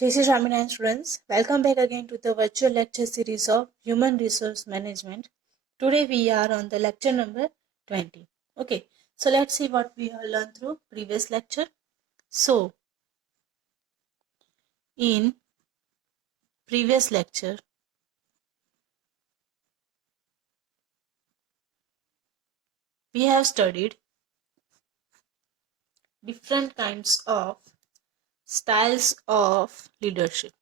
Jai Shri Swaminarayan students, welcome back again to the virtual lecture series of Human Resource Management. Today we are on the lecture number 20. Okay, so let's see what we have learned through previous lecture. So, in previous lecture, we have studied different kinds of styles of leadership.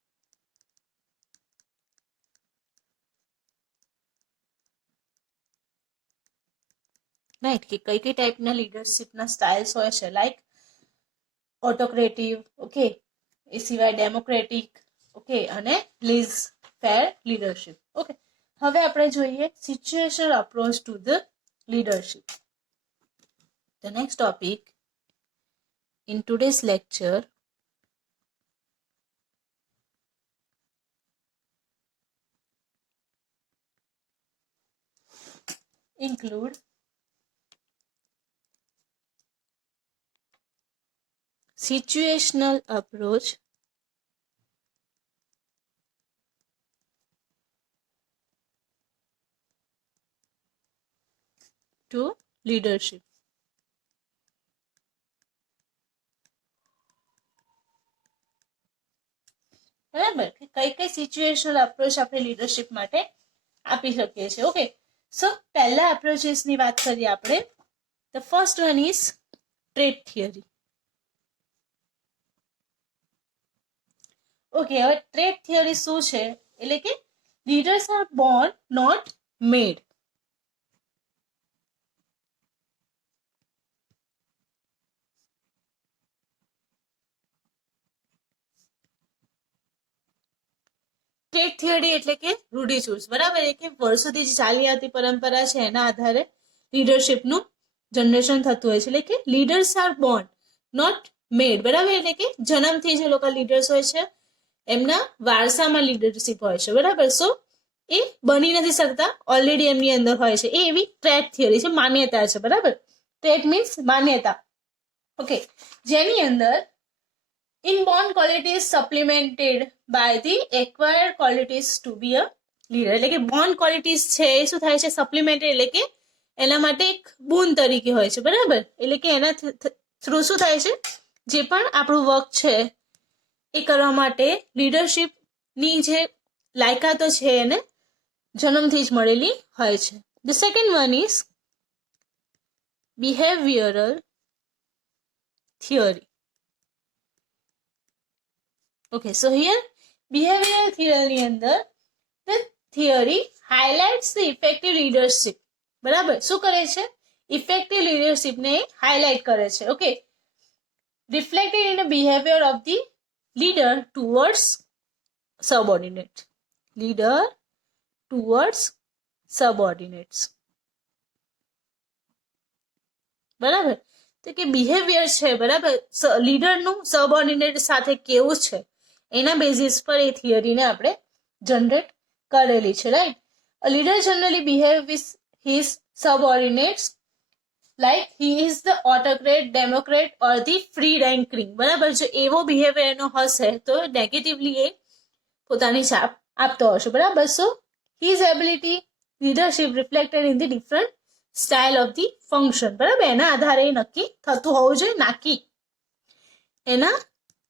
Right, કે કઈ કઈ ટાઈપના લીડરશિપના styles હોય છે, like ઓટોક્રેટિવ, okay, એ સિવાય democratic, okay, અને laissez faire leadership. Okay, હવે આપણે જોઈએ situational approach to the leadership. The next topic in today's lecture include situational approach to leadership. બરાબર, કઈ કઈ સિચ્યુએશનલ અપ્રોચ આપણે લીડરશિપ માટે આપી શકીએ છીએ. ઓકે, સો પહેલા અપ્રોચેસ ની વાત કરીએ આપણે. The first one is trait theory. Okay, હવે ટ્રેટ થિયરી શું છે? એટલે કે leaders are born not made. Trait theory એટલે કે રૂઢિચુસ્ત, બરાબર, એ કે વર્ષોથી જે ચાલી આવતી પરંપરા છે એના આધારે લીડરશિપનું જનરેશન થતું હોય છે. એટલે કે લીડર્સ આર બોર્ન નોટ મેડ, બરાબર, એટલે કે જન્મથી જે લોકો લીડર્સ હોય છે એમના વારસામાં લીડરશિપ હોય છે, બરાબર. સો એ બની નથી શકતા, ઓલરેડી એમની અંદર હોય છે. એ એવી ટ્રેટ થિયરી છે, માન્યતા છે, બરાબર. ટ્રેટ મીન્સ માન્યતા. ઓકે, જેની અંદર inborn qualities supplemented by the acquired qualities to be a leader. એટલે કે બોર્ન ક્વોલિટીઝ છે એ શું થાય છે? સપ્લિમેન્ટેડ, એટલે કે એના માટે એક બોન તરીકે હોય છે, બરાબર. એટલે કે એના થ્રુ શું થાય છે? જે પણ આપણું વર્ક છે એ કરવા માટે લીડરશિપની જે લાયકાતો છે એને જન્મથી જ મળેલી હોય છે. The second one is behavioural theory. Okay, so here behavioral theory ની અંદર the theory highlights the effective leadership. બરાબર, શું કરે છે? ઇફેક્ટિવ લીડરશિપ ને હાઇલાઇટ કરે છે. Okay, reflected in the behavior of the leader towards subordinate. Leader towards subordinates. બરાબર, તો કે બિહેવિયર છે, બરાબર, લીડરનું સબઓર્ડિનેટ સાથે કેવું છે એના બેઝિસ પર એ થિયરીને આપણે જનરેટ કરેલી છે, right. A leader generally behave with his subordinates like he is the autocrat, democrat or the free rank king. બરાબર, જો એવો બિહેવિયર એનો હશે તો નેગેટિવલી એ પોતાની છાપ આપતો હશે, બરાબર. So his ability leadership reflected in the different style of the function. બરાબર, એના આધારે એ નક્કી થતું હોવું જોઈએ, નાકી એના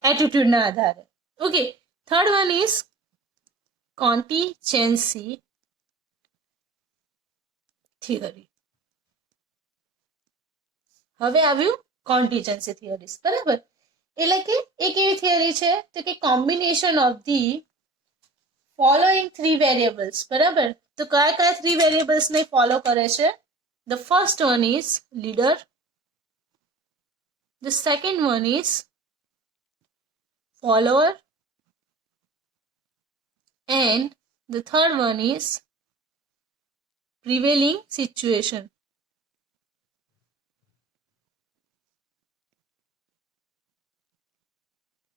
એટીટ્યુડના આધારે. Okay, third one is contingency theory. હવે આવ્યું કોન્ટીજન્સી થિયરીઝ, બરાબર. એટલે કે એક એવી થિયરી છે તો કે combination of the following three variables. બરાબર, તો કયા કયા થ્રી વેરિયેબલ્સ ને ફોલો કરે છે? The first one is leader. The second one is follower. And the third one is prevailing situation.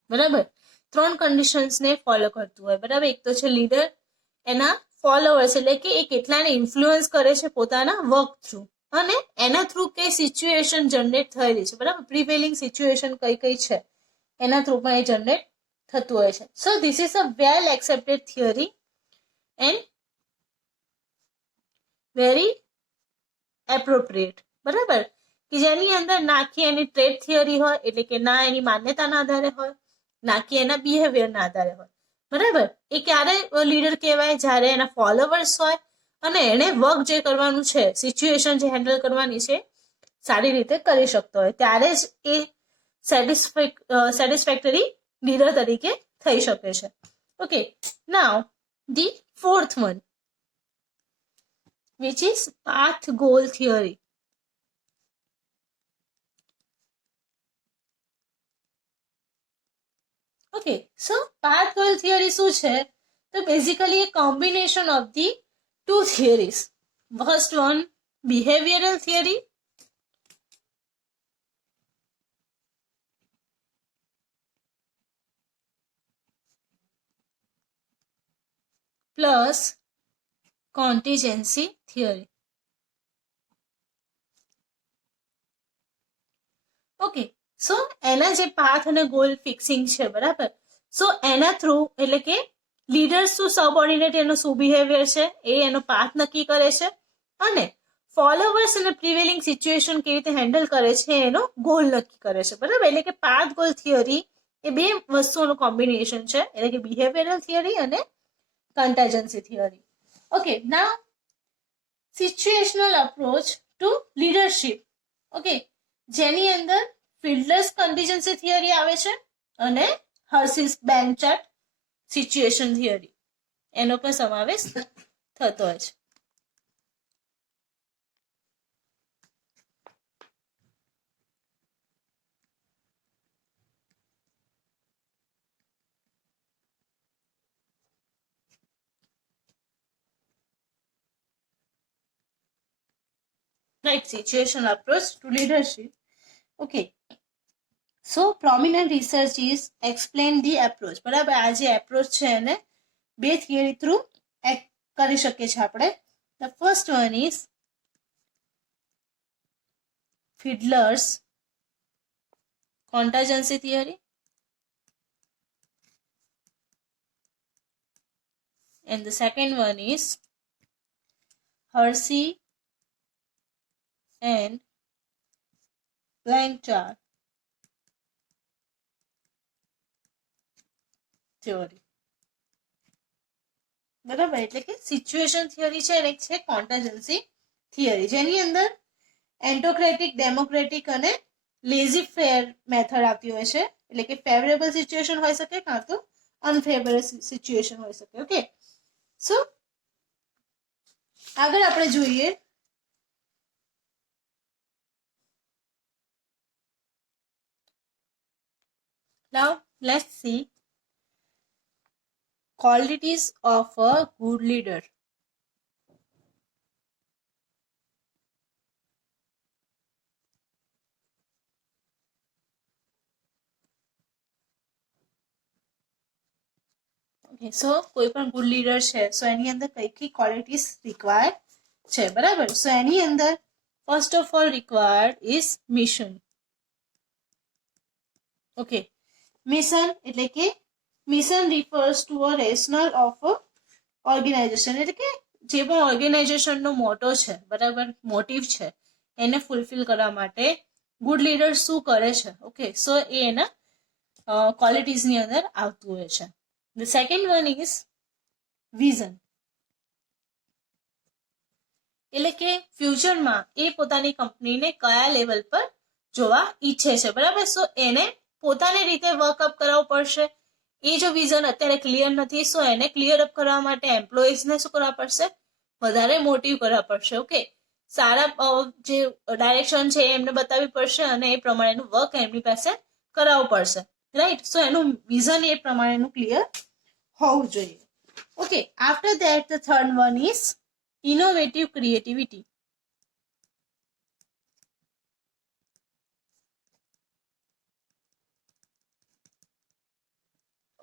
બરાબર, ત્રણ કન્ડિશન્સ ને ફોલો કરતું હોય, બરાબર. એક તો છે લીડર, એના ફોલોઅર્સ એટલે કે એ કેટલાને ઇન્ફ્લુઅન્સ કરે છે પોતાના વર્ક થ્રુ, અને એના થ્રુ કઈ સિચ્યુએશન જનરેટ થયેલી છે, બરાબર. પ્રિવેલિંગ સિચ્યુએશન કઈ કઈ છે એના થ્રુ પણ એ જનરેટ થતું હોય છે. So this is a well accepted theory and very appropriate, બરાબર, કે જેની અંદર ના કે એની ટ્રેડ થિયરી હોય, એટલે કે ના એની માન્યતાના આધારે હોય, ના કે એના બિહેવિયરના આધારે હોય, બરાબર. એ ક્યારે લીડર કહેવાય? જ્યારે એના ફોલોવર્સ હોય અને એને વર્ક જે કરવાનું છે, સિચ્યુએશન જે હેન્ડલ કરવાની છે, સારી રીતે કરી શકતો હોય, ત્યારે જ એ સેટિસ્ફેક્ટરી લીડર તરીકે થઈ શકે છે. Okay, now the fourth one, which is path goal theory. Okay, so path goal theory શું છે? તો basically a combination of the two theories. First one, behavioral theory, plus contingency theory. Okay, so એના જે path અને goal fixing છે, બરાબર, સો એના through, એટલે કે લીડર શું સબઓર્ડિનેટ એનો શું બિહેવિયર છે એ એનો પાથ નક્કી કરે છે, અને ફોલોવર્સ અને પ્રિવેલિંગ સિચ્યુએશન કેવી રીતે હેન્ડલ કરે છે એનો ગોલ નક્કી કરે છે, બરાબર. એટલે કે પાથ ગોલ થિયરી એ બે વસ્તુઓનું કોમ્બિનેશન છે, એટલે કે બિહેવિયરલ થિયરી અને કન્ટેજન્સી થિયરી. ઓકે, નાઉ situational approach two leadership. Okay, જેની અંદર ફિલ્ડર્સ કન્ટીજન્સી થિયરી આવે છે અને હર્સિસ બેન્ચાર્ટ સિચ્યુએશન થિયરી એનો પણ સમાવેશ થતો હોય છે. Right, situational approach to leadership. Okay, so prominent researchers explain the approach, બરાબર. આ જે એપ્રોચ છે એને બે થિયરી થ્રુ કરી શકીએ છીએ આપણે. The first one is Fiedler's contingency theory, and the second one is Hersey and Blanchard theory, બરાબર. એટલે કે સિચ્યુએશન થિયરી છે અને છે કોન્ટેજન્સી થિયરી, જેની અંદર એન્ટોક્રેટિક, ડેમોક્રેટિક અને લેઝી ફેર મેથડ આપતી હોય છે, એટલે કે ફેવરેબલ સિચ્યુએશન હોઈ શકે કાં તો અનફેવરેબલ સિચ્યુએશન હોઈ શકે. ઓકે, સો આગળ આપણે જોઈએ now let's see qualities of a good leader. Okay, so કોઈ પણ ગુડ લીડર છે, સો એની અંદર કઈ કઈ ક્વોલિટીઝ રિક્વાયર્ડ છે, બરાબર. સો એની અંદર first of all required is mission. Okay, mission એટલે કે mission refers to a rational of organization, એટલે કે જે પણ ઓર્ગેનાઇઝેશનનો મોટો છે, બરાબર, મોટિવ છે, એને ફૂલફિલ કરવા માટે ગુડ લીડર શું કરે છે. ઓકે, સો એ એના ક્વોલિટીઝની અંદર આવતું હોય છે. The second one is vision, એટલે કે ફ્યુચરમાં એ પોતાની કંપનીને કયા લેવલ પર જોવા ઈચ્છે છે, બરાબર. સો એને પોતાની રીતે વર્કઅપ કરાવવું પડશે. એ જો વિઝન અત્યારે ક્લિયર નથી, સો એને ક્લિયર અપ કરવા માટે એમ્પ્લોઈઝને શું કરવા પડશે? વધારે મોટિવ કરવા પડશે. ઓકે, સારા જે ડાયરેક્શન છે એમને બતાવવી પડશે અને એ પ્રમાણેનું વર્ક એમની પાસે કરાવવું પડશે, રાઈટ. સો એનું વિઝન એ પ્રમાણેનું ક્લિયર હોવું જોઈએ. Okay, after that the third one is innovative creativity.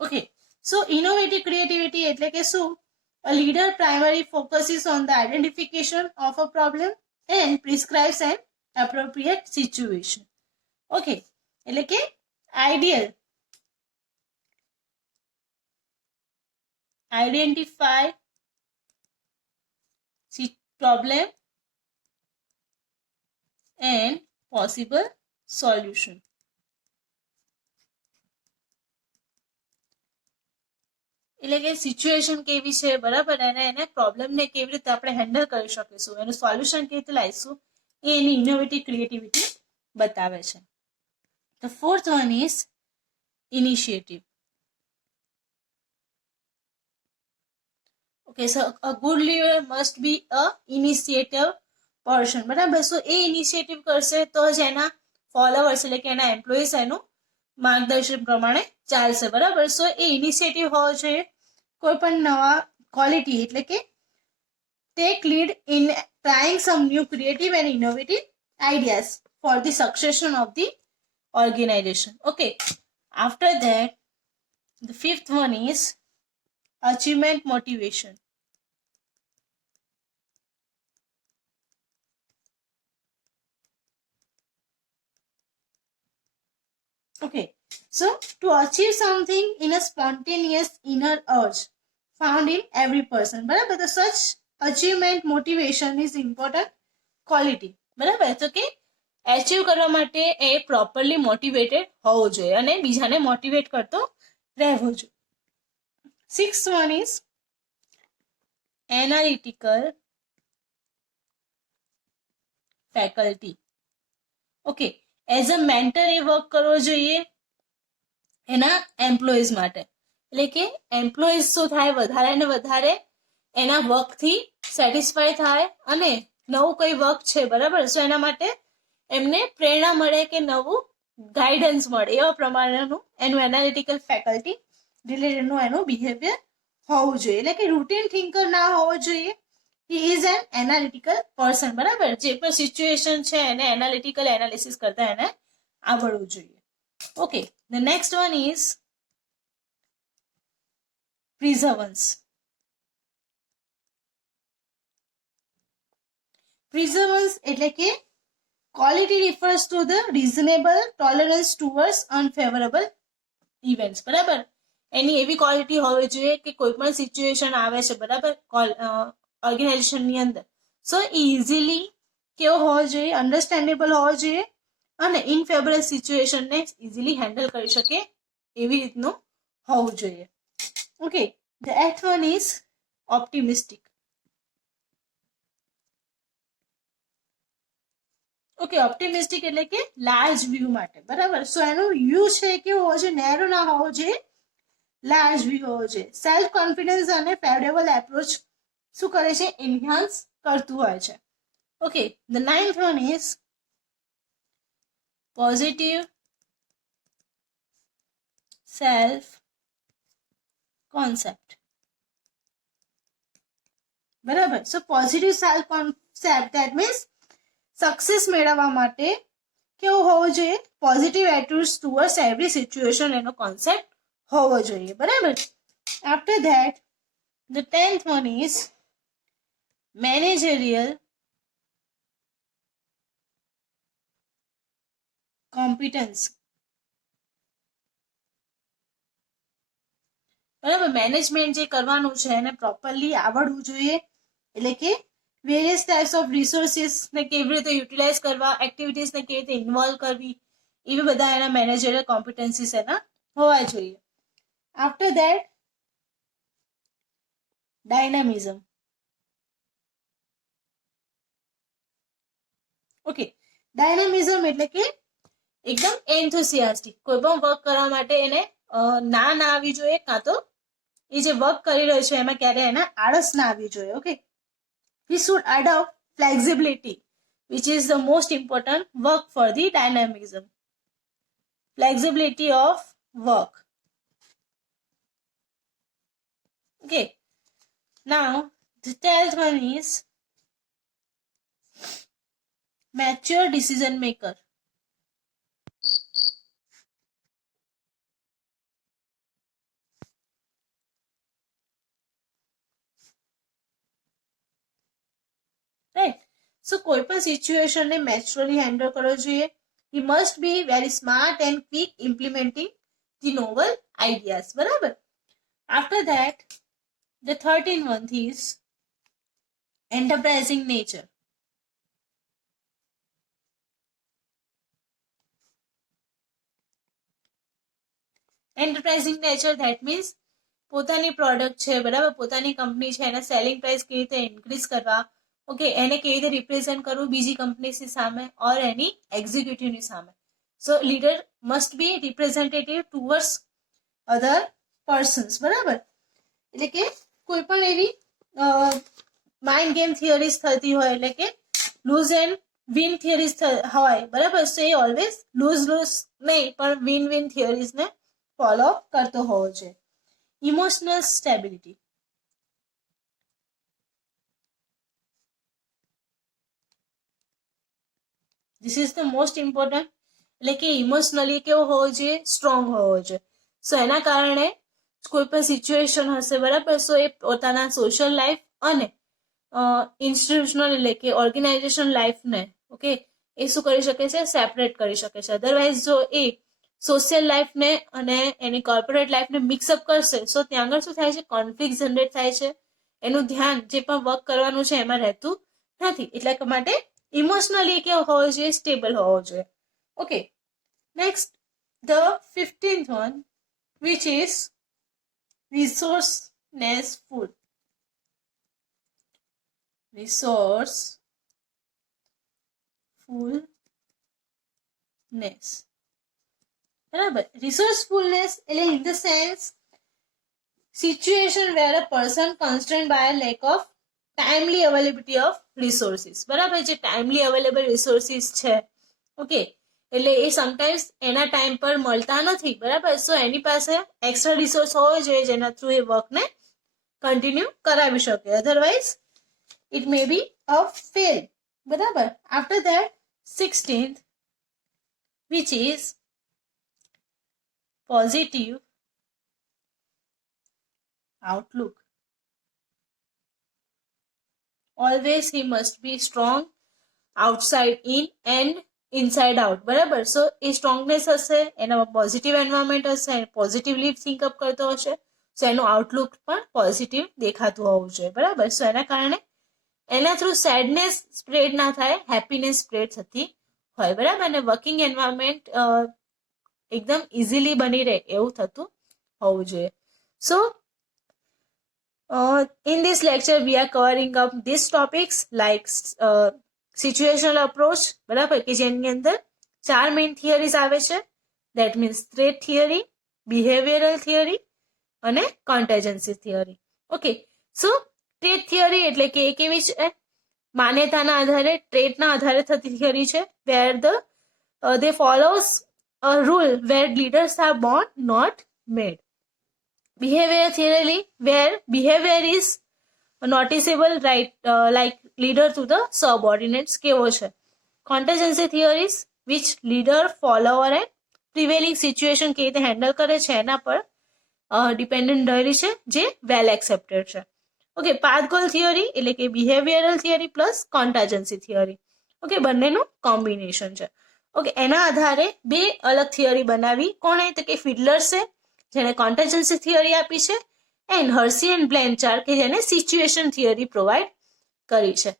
Okay, so innovative creativity એટલે કે શું? A leader primarily focuses on the identification of a problem and prescribes an appropriate situation. Okay, એટલે કે ideal identify problem and possible solution. એટલે કે situation કેવી છે બરાબર, અને એને પ્રોબ્લેમને કેવી રીતે આપણે હેન્ડલ કરી શકીશું, એનું સોલ્યુશન કેવી રીતે લાવીશું, એ એની ઇનોવેટિવ ક્રિએટિવિટી બતાવે છે. The fourth one is initiative. Okay, so a good leader must be a initiative person. બરાબર, સો એ ઇનિશિયેટિવ કરશે તો જ એના ફોલોવર્સ એટલે કે એના એમ્પ્લોઈઝ એનું માર્ગદર્શન પ્રમાણે ચાલશે. બરાબર, સો એ ઇનિશિયેટિવ હોવો જોઈએ. કોઈ પણ નવા ક્વોલિટી એટલે કે take lead in trying some new creative and innovative ideas for the succession of the organization. Okay, after that the fifth one is achievement motivation. Okay, so to achieve something in a spontaneous inner urge found in every person. બરાબર, તો such achievement motivation is important quality. બરાબર, તો કે achieve કરવા માટે એ properly motivated હોવો જોઈએ અને બીજાને મોટિવેટ કરતો રહેવો જોઈએ. Sixth one is analytical faculty. Okay, as a mentor A work કરવો જોઈએ એના એમ્પ્લોઈઝ માટે. એટલે કે એમ્પ્લોઈઝ શું થાય, વધારે ને વધારે એના વર્કથી સેટિસ્ફાય થાય અને નવું કઈ વર્ક છે બરાબર, સો એના માટે એમને પ્રેરણા મળે કે નવું ગાઈડન્સ મળે, એવા પ્રમાણેનું એનું એનાલિટિકલ ફેકલ્ટી રિલેટેડનું એનું બિહેવિયર હોવું જોઈએ. એટલે કે રૂટીન થિંકર ના હોવો જોઈએ. He is an analytical person. બરાબર, જે પણ સિચ્યુએશન છે એને એનાલિટિકલ એનાલિસિસ કરતા એને આવડવું જોઈએ. Okay, the next one is perseverance. Perseverance એટલે કે quality refers to the reasonable tolerance towards unfavorable events. બરાબર, એની એવી ક્વોલિટી હોવી જોઈએ કે કોઈ પણ સિચ્યુએશન આવે છે બરાબર ઓર્ગેનાઇઝેશનની અંદર, સો ઇઝીલી કેવો હોવો જોઈએ, અન્ડરસ્ટેન્ડેબલ હોવો જોઈએ અને ઇનફેવરેબલ સિચ્યુએશનને ઇઝીલી હેન્ડલ કરી શકે એવી રીતનું હોવું જોઈએ. Okay, the eighth one is optimistic. Okay, optimistic એટલે કે લાર્જ વ્યૂ માટે. બરાબર, સો એનું વ્યૂ છે કેવો હોવો જોઈએ, નેરો ના હોવો જોઈએ, લાર્જ વ્યૂ હોવો જોઈએ. સેલ્ફ કોન્ફિડન્સ અને ફેવરેબલ એપ્રોચ શું કરે છે, એન્હાન્સ કરતું હોય છે. Okay, the ninth one is positive self concept. બરાબર, so positive self concept that means success મેળવવા માટે કેવું હોવું જોઈએ, positive attitude towards every situation એનો કોન્સેપ્ટ હોવો જોઈએ. બરાબર, after that the 10th one is managerial competence. બરાબર, મેનેજમેન્ટ જે કરવાનું છે એને પ્રોપરલી આવડવું જોઈએ. એટલે કે વેરિયસ ટાઈપ્સ ઓફ રિસોર્સિસને કેવી રીતે યુટિલાઇઝ કરવા, એક્ટિવિટીઝને કેવી રીતે ઇન્વોલ્વ કરવી, એવી બધા એના મેનેજરિયલ કોમ્પિટન્સીસ એના હોવા જોઈએ. After that dynamism. Okay, dynamism એટલે કે એકદમ એન્થુસિયાસ્ટિક, કોઈ પણ વર્ક કરવા માટે એને ના આવી જોઈએ, કાં તો એ જે વર્ક કરી રહ્યો છે એમાં ક્યારે એને આળસ ના આવવી જોઈએ. Okay, we should adopt flexibility, which is the most important work for the dynamism. Flexibility of work. Okay, now the 12th one is mature decision maker. Right, so કોઈ પણ સિચ્યુએશનને મેચ્યોરલી હેન્ડલ કરવો જોઈએ. He must be very smart and quick implementing the novel ideas. બરાબર, after that The 13th one is enterprising nature. Enterprising nature that means પોતાની product છે બરાબર, પોતાની company છે એના સેલિંગ પ્રાઇસ કેવી રીતે ઇન્ક્રીઝ કરવા, ઓકે, એને કેવી રીતે રિપ્રેઝેન્ટ કરવું બીજી કંપનીની સામે ઓર એની એક્ઝિક્યુટિવની સામે. So leader must be representative towards other persons, બરાબર. એટલે કે કોઈ પણ એવી માઇન્ડ ગેમ થિયરીઝ થતી હોય, એટલે કે લૂઝ એન્ડ વિન થિયરીઝ હોય, બરાબર. સો એ ઓલવેઝ લૂઝ નહીં પણ વિન વિન થિયરીઝને ફોલો કરતો હોવો જોઈએ. Emotional stability. This is the most important. એટલે કે ઇમોશનલી કેવો હોવો જોઈએ? સ્ટ્રોંગ હોવો જોઈએ. સો એના કારણે કોઈ પણ સિચ્યુએશન હશે, બરાબર, સો એ પોતાના સોશિયલ લાઈફ અને ઇન્સ્ટિટ્યુશનલ એટલે કે ઓર્ગેનાઇઝેશન લાઈફને, ઓકે, એ શું કરી શકે છે? સેપરેટ કરી શકે છે. અધરવાઇઝ જો એ સોશિયલ લાઈફને અને એની કોર્પોરેટ લાઈફને મિક્સઅપ કરશે, સો ત્યાં આગળ શું થાય છે? કોન્ફ્લિક્ટ જનરેટ થાય છે. એનું ધ્યાન જે પણ વર્ક કરવાનું છે એમાં રહેતું નથી. એટલા માટે ઇમોશનલી કેવો હોવો જોઈએ? સ્ટેબલ હોવો જોઈએ. Okay, next the 15th one which is resourcefulness. resourcefulness, બરાબર. resourcefulness એટલે in the sense situation where a person constrained by a lack of timely availability of resources, બરાબર. જે timely available resources છે, ઓકે, એટલે એ sometimes એના time પર મળતા નથી, બરાબર. સો એની પાસે એક્સ્ટ્રા રિસોર્સ હોવો જોઈએ જેના થ્રુ એ વર્કને કન્ટિન્યુ કરાવી શકે. Otherwise it may be a fail, બરાબર. After that 16th which is positive outlook. Always he must be strong outside in and inside out, બરાબર. સો એ સ્ટ્રોંગનેસ હશે, એનામાં પોઝિટિવ એન્વાયરમેન્ટ હશે, પોઝિટિવલી થિંકઅપ કરતો હશે, સો એનું આઉટલુક પણ પોઝિટિવ દેખાતું હોવું જોઈએ, બરાબર. સો એના કારણે એના થ્રુ સેડનેસ સ્પ્રેડ ના થાય, હેપીનેસ સ્પ્રેડ થતી હોય, બરાબર. અને વર્કિંગ એન્વાયરમેન્ટ એકદમ ઇઝીલી બની રહે એવું થતું હોવું જોઈએ. સો in this lecture we are covering up these topics like situational approach, બરાબર, કે જેની અંદર 4 મેઇન થિયરીઝ આવે છે. That means threat theory, behavioural theory અને કોન્ટેજન્સી થિયરી. ઓકે, સો ટ્રેટ થિયરી એટલે કે એ કેવી છે? માન્યતાના આધારે, ટ્રેટના આધારે થતી થિયરી છે. વેર they follows a rule where leaders are born not made. Behavior theory where behavior is noticeable, right, like leader to the subordinates કેવો છે. Contingency theories which leader, follower and prevailing situation કેવી રીતે handle કરે છે એના પર dependent રહેલી છે, જે વેલ એક્સેપ્ટેડ છે. ઓકે, પાથ ગોલ થિયરી એટલે કે behavioural theory plus contingency theory, okay, બંનેનું કોમ્બિનેશન છે. ઓકે, એના આધારે બે અલગ થિયરી બનાવી. કોણે? તો કે ફિડલર્સે, જેને કોન્ટેજન્સી થિયરી આપી છે, એન્ડ હર્સી એન્ડ બ્લેન્ચાર્ડ કે જેને સિચ્યુએશન થિયરી પ્રોવાઈડ કરી છે.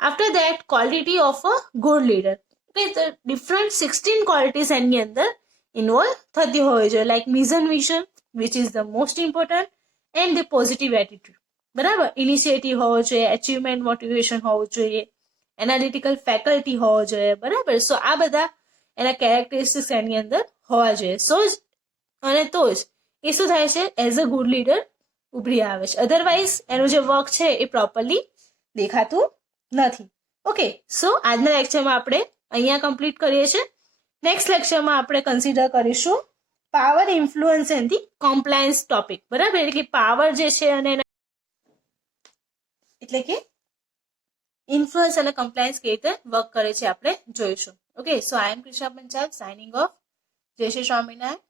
After that quality of a good leader, એટલે ડિફરન્ટ 16 ક્વોલિટીઝ એની અંદર ઇન્વોલ્વ થતી હોવી જોઈએ. Like mission vision which is the most important, and the positive attitude, બરાબર. ઇનિશિયેટિવ હોવો જોઈએ, અચીવમેન્ટ મોટિવેશન હોવું જોઈએ, એનાલિટિકલ ફેકલ્ટી હોવો જોઈએ, બરાબર. સો આ બધા એના કેરેક્ટરિસ્ટિક્સ એની અંદર હોવા જોઈએ. સો જ અને તો જ એ શું થાય છે? એઝ અ ગુડ લીડર ઉભરી આવે છે. અધરવાઇઝ એનું જે વર્ક છે એ પ્રોપરલી દેખાતું નથી. ઓકે, સો આજના લેક્ચરમાં આપણે અહીંયા કમ્પ્લીટ કરીએ છીએ. નેક્સ્ટ લેક્ચરમાં આપણે કન્સિડર કરીશું power, influence and the compliance topic, બરાબર. એટલે કે પાવર જે છે અને એટલે કે ઇન્ફ્લુઅન્સ અને કમ્પ્લાયન્સ કેવી રીતે વર્ક કરે છે આપણે જોઈશું. Okay, so I M Krishna Panchal signing of. જય શ્રી સ્વામિનારાયણ.